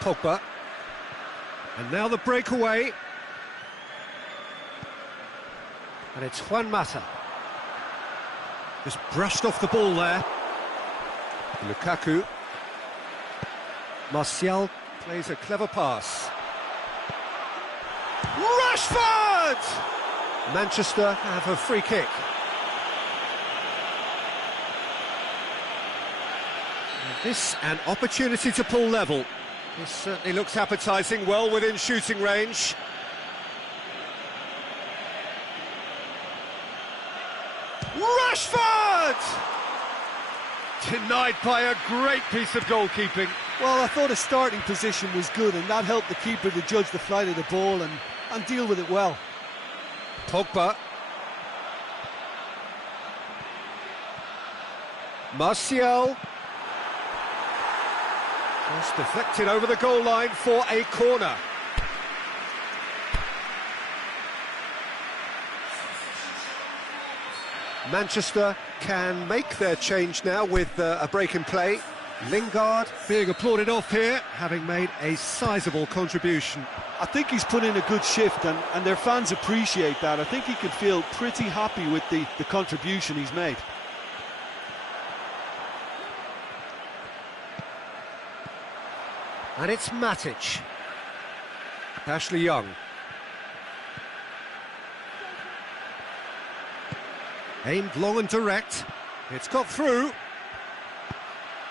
Pogba. And now the breakaway. And it's Juan Mata. Just brushed off the ball there. Lukaku. Martial plays a clever pass. Rashford! Manchester have a free kick. And this an opportunity to pull level. This certainly looks appetising, well within shooting range. Rashford! Denied by a great piece of goalkeeping. Well, I thought his starting position was good, and that helped the keeper to judge the flight of the ball and deal with it well. Pogba. Martial. Just deflected over the goal line for a corner. Manchester can make their change now with a break in play. Lingard being applauded off here, having made a sizable contribution. I think he's put in a good shift, and their fans appreciate that. I think he can feel pretty happy with the contribution he's made. And it's Matic. Ashley Young. Aimed long and direct. It's got through.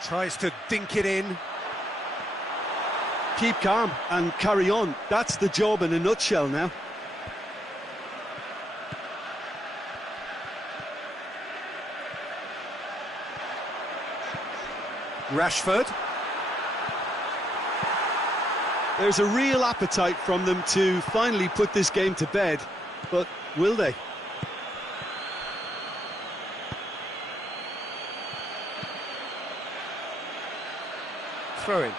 Tries to dink it in. Keep calm and carry on. That's the job in a nutshell now. Rashford. There's a real appetite from them to finally put this game to bed, but will they? Throw in.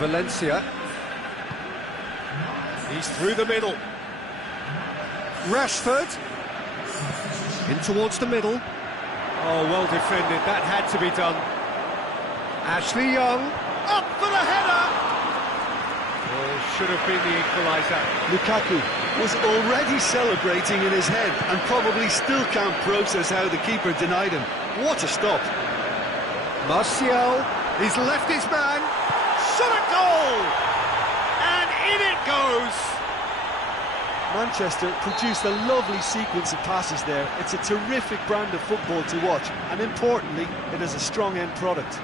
Valencia. He's through the middle. Rashford. In towards the middle. Oh, well defended. That had to be done. Ashley Young. Up for the header! Oh, should have been the equaliser. Lukaku was already celebrating in his head and probably still can't process how the keeper denied him. What a stop. Martial. He's left his man. Shot a goal! And in it goes! Manchester produced a lovely sequence of passes there. It's a terrific brand of football to watch, and importantly, it is a strong end product.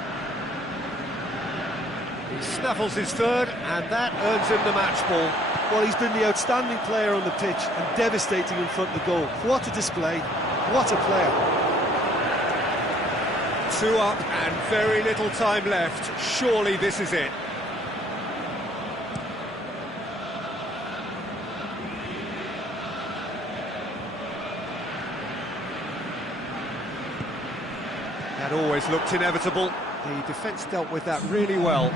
He snaffles his third, and that earns him the match ball. Well, he's been the outstanding player on the pitch and devastating in front of the goal. What a display, what a player. 2 up and very little time left. Surely this is it. That always looked inevitable. The defence dealt with that really well.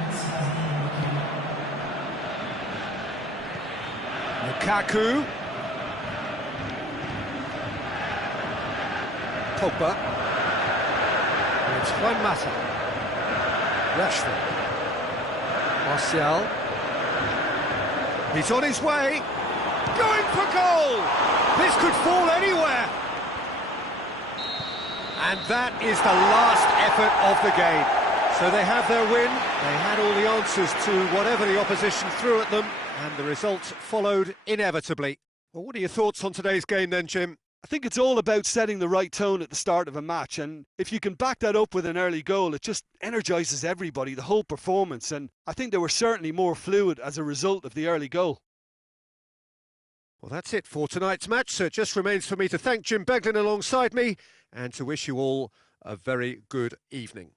Lukaku. Pogba. And it's Juan Mata. Rashford. Martial. He's on his way. Going for goal! This could fall anywhere. And that is the last effort of the game. So they have their win. They had all the answers to whatever the opposition threw at them, and the result followed inevitably. Well, what are your thoughts on today's game then, Jim? I think it's all about setting the right tone at the start of a match, and if you can back that up with an early goal, it just energises everybody, the whole performance, and I think they were certainly more fluid as a result of the early goal. Well, that's it for tonight's match, so it just remains for me to thank Jim Beglin alongside me and to wish you all a very good evening.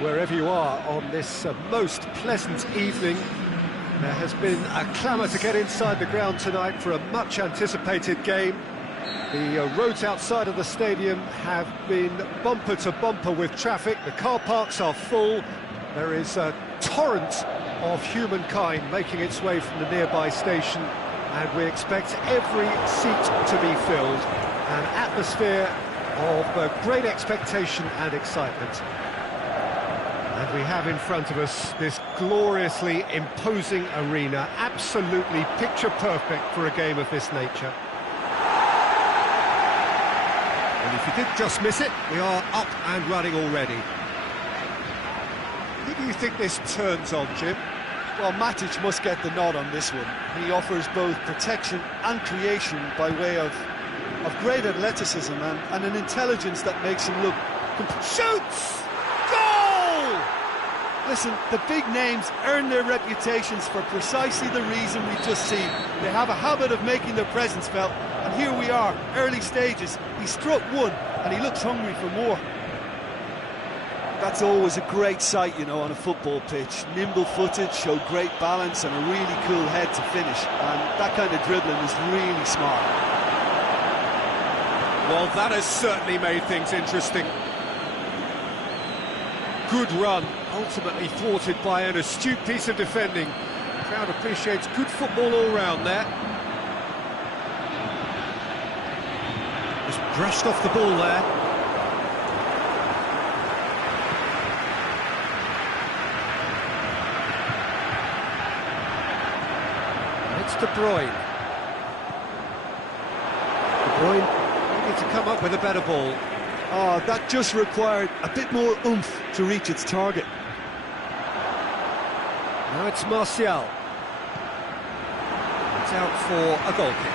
Wherever you are on this most pleasant evening, there has been a clamour to get inside the ground tonight for a much anticipated game. The roads outside of the stadium have been bumper to bumper with traffic. The car parks are full. There is a torrent of humankind making its way from the nearby station, and we expect every seat to be filled. An atmosphere of great expectation and excitement. And we have in front of us this gloriously imposing arena, absolutely picture perfect for a game of this nature. And if you did just miss it, we are up and running already. Who do you think this turns on, Jim? Well, Matic must get the nod on this one. He offers both protection and creation by way of great athleticism and an intelligence that makes him look... Shoots! Goal! Listen, the big names earn their reputations for precisely the reason we've just seen. They have a habit of making their presence felt, and here we are, early stages. He struck one, and he looks hungry for more. That's always a great sight, you know, on a football pitch. Nimble-footed, showed great balance and a really cool head to finish. And that kind of dribbling is really smart. Well, that has certainly made things interesting. Good run, ultimately thwarted by an astute piece of defending. The crowd appreciates good football all round there. Just brushed off the ball there. It's De Bruyne. De Bruyne needed to come up with a better ball. Oh, that just required a bit more oomph to reach its target. Now it's Martial. It's out for a goal kick.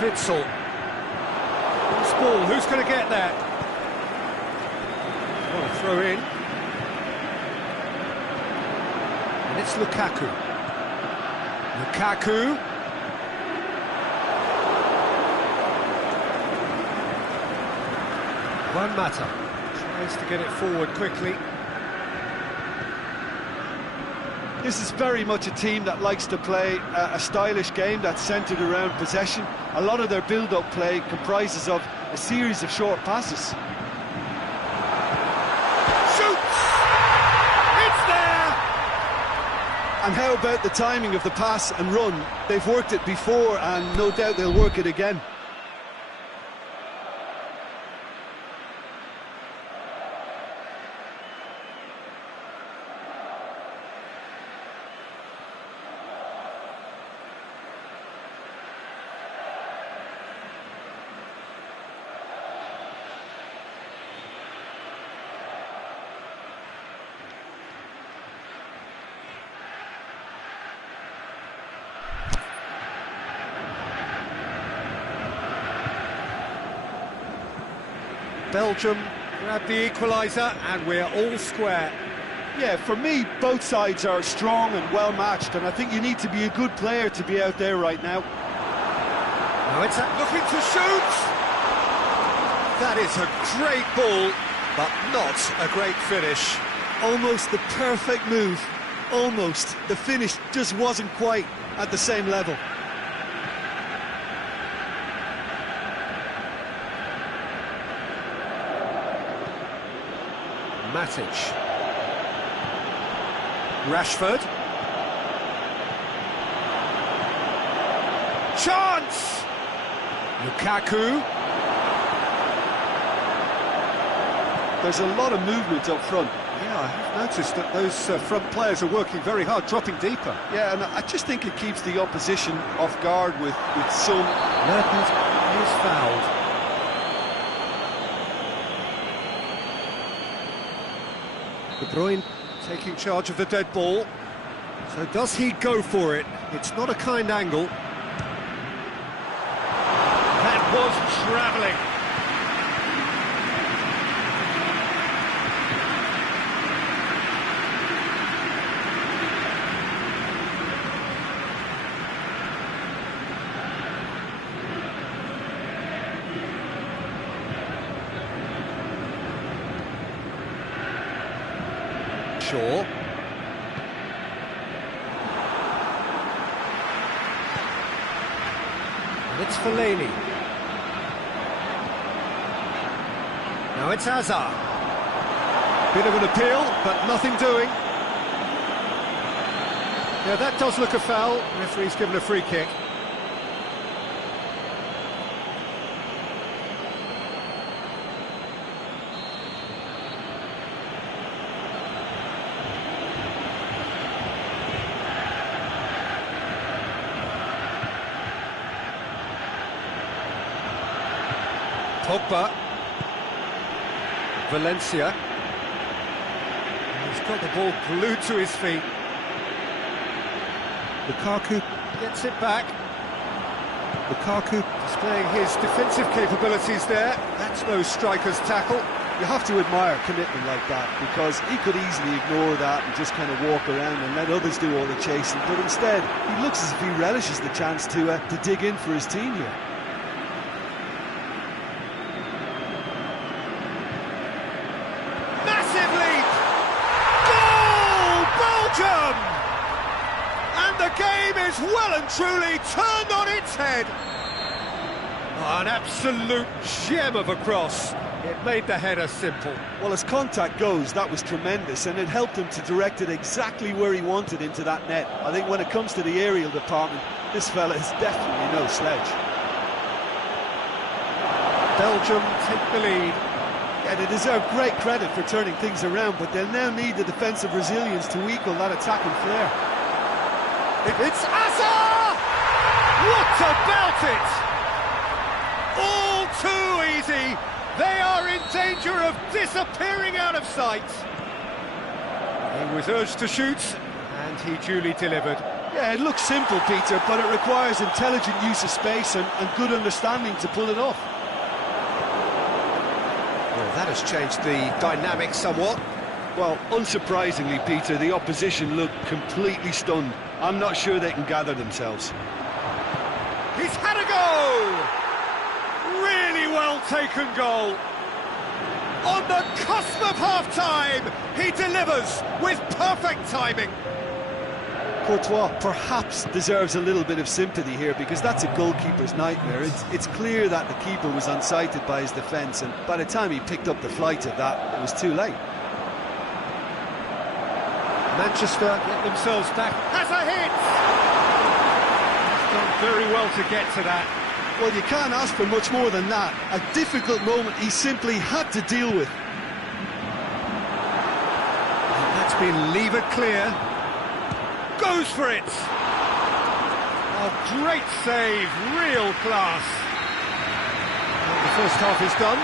Witsel. Loose ball, who's going to get that? What a throw in. And it's Lukaku. Lukaku. Juan Mata tries to get it forward quickly. This is very much a team that likes to play a stylish game that's centred around possession. A lot of their build-up play comprises of a series of short passes. Shoots! It's there! And how about the timing of the pass and run? They've worked it before and no doubt they'll work it again. Belgium grab the equaliser and we're all square. Yeah, for me, both sides are strong and well matched, and I think you need to be a good player to be out there right now. Now it's looking to shoot! That is a great ball, but not a great finish. Almost the perfect move. Almost. The finish just wasn't quite at the same level. Matic. Rashford. Chance! Lukaku. There's a lot of movement up front. Yeah, I have noticed that those front players are working very hard, dropping deeper. Yeah, and I just think it keeps the opposition off guard with some... Mertens is fouled. De Bruyne taking charge of the dead ball. So does he go for it? It's not a kind angle. That was travelling. Shaw. And it's Fellaini. Now it's Hazard. Bit of an appeal, but nothing doing. Yeah, that does look a foul. Referee's given a free kick. Pogba. Valencia. He's got the ball glued to his feet. Lukaku gets it back. Lukaku displaying his defensive capabilities there. That's no striker's tackle. You have to admire commitment like that, because he could easily ignore that and just kind of walk around and let others do all the chasing, but instead he looks as if he relishes the chance to dig in for his team here. Massive leap! Goal! Belgium! And the game is well and truly turned on its head. Oh, an absolute gem of a cross. It made the header simple. Well, as contact goes, that was tremendous, and it helped him to direct it exactly where he wanted into that net. I think when it comes to the aerial department, this fella is definitely no slouch. Belgium take the lead. Yeah, they deserve great credit for turning things around, but they'll now need the defensive resilience to equal that attacking flair. It's Hazard! What about it? All too easy. They are in danger of disappearing out of sight. He was urged to shoot, and he duly delivered. Yeah, it looks simple, Peter, but it requires intelligent use of space and good understanding to pull it off. Well, that has changed the dynamic somewhat. Well, unsurprisingly, Peter, the opposition look completely stunned. I'm not sure they can gather themselves. He's had a go! Really well taken goal. On the cusp of half-time, he delivers with perfect timing. Courtois perhaps deserves a little bit of sympathy here, because that's a goalkeeper's nightmare. It's clear that the keeper was unsighted by his defence, and by the time he picked up the flight of that, it was too late. Manchester get themselves back. Has a hit! He's done very well to get to that. Well, you can't ask for much more than that. A difficult moment he simply had to deal with. And that's been levered clear. Goes for it! A great save, real class. And the first half is done.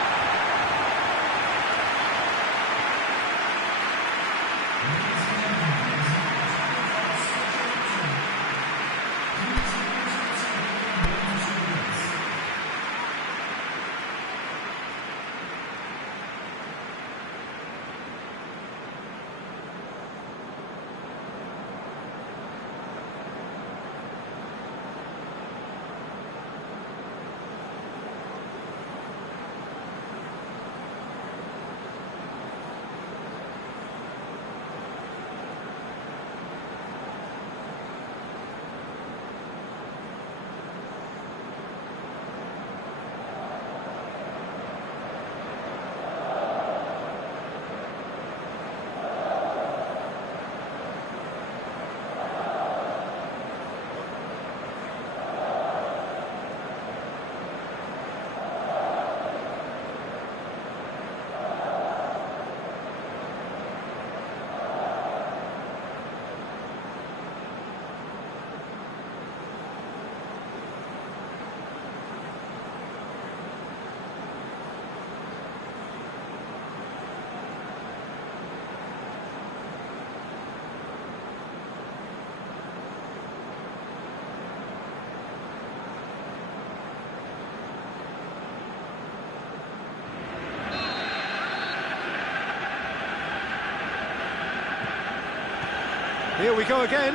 Here we go again.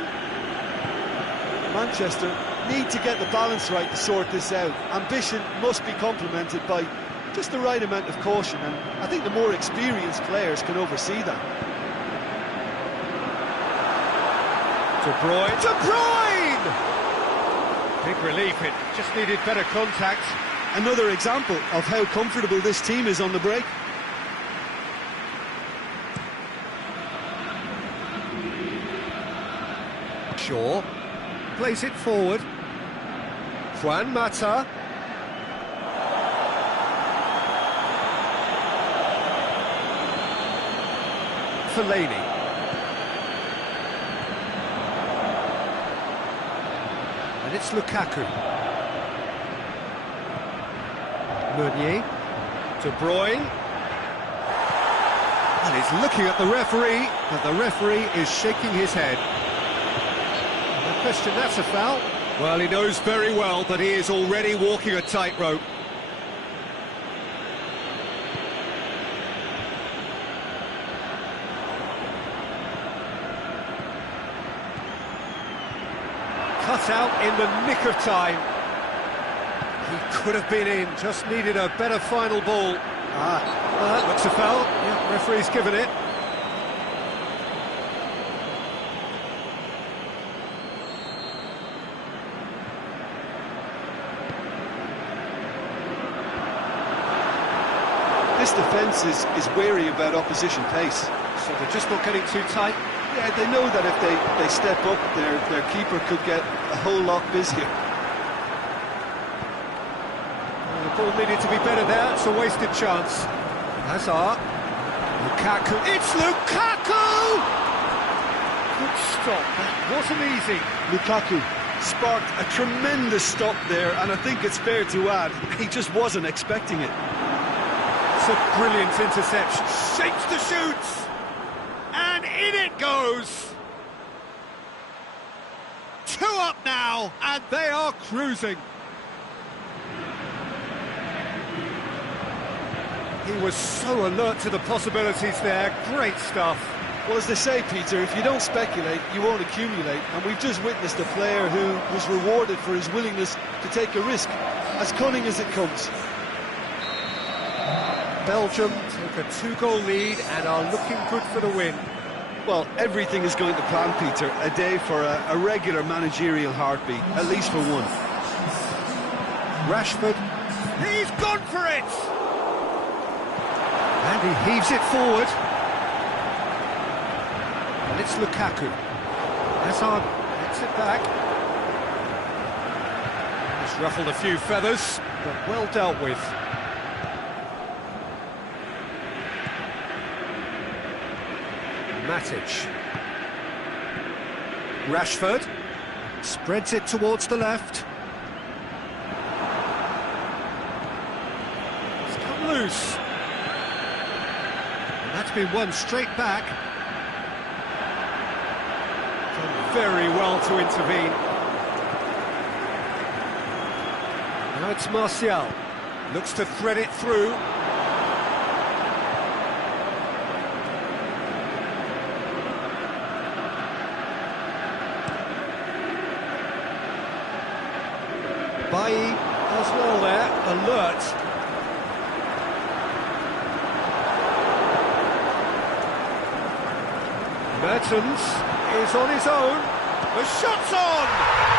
Manchester need to get the balance right to sort this out. Ambition must be complemented by just the right amount of caution, and I think the more experienced players can oversee that. De Bruyne. De Bruyne! Big relief, it just needed better contact. Another example of how comfortable this team is on the break. Shaw plays it forward. Juan Mata. Fellaini. And it's Lukaku. Meunier. De Bruyne. And he's looking at the referee, but the referee is shaking his head. No question, that's a foul. Well, he knows very well that he is already walking a tightrope. Cut out in the nick of time. He could have been in, just needed a better final ball. Well, that looks a foul. Yeah, referee's given it. This defence is wary about opposition pace. So they're just not getting too tight. Yeah, they know that if they step up, their keeper could get a whole lot busier. The ball needed to be better there, it's a wasted chance. Hazard. Lukaku. It's Lukaku! Good stop, that wasn't easy. Lukaku sparked a tremendous stop there, and I think it's fair to add, he just wasn't expecting it. It's a brilliant interception. Shapes the shoots! And in it goes! 2 up now, and they are cruising. He was so alert to the possibilities there. Great stuff. Well, as they say, Peter, if you don't speculate, you won't accumulate. And we've just witnessed a player who was rewarded for his willingness to take a risk, as cunning as it comes. Belgium take a 2-goal lead and are looking good for the win. Well, everything is going to plan, Peter. A day for a regular managerial heartbeat, at least for one. Rashford. He's gone for it! And he heaves it forward. And it's Lukaku. Hazard gets it back. He's ruffled a few feathers, but well dealt with. Matic. Rashford spreads it towards the left. It's come loose. And that's been won straight back. Done very well to intervene. Now it's Martial. Looks to thread it through. Bailly does well there, alert. Mertens is on his own. The shot's on!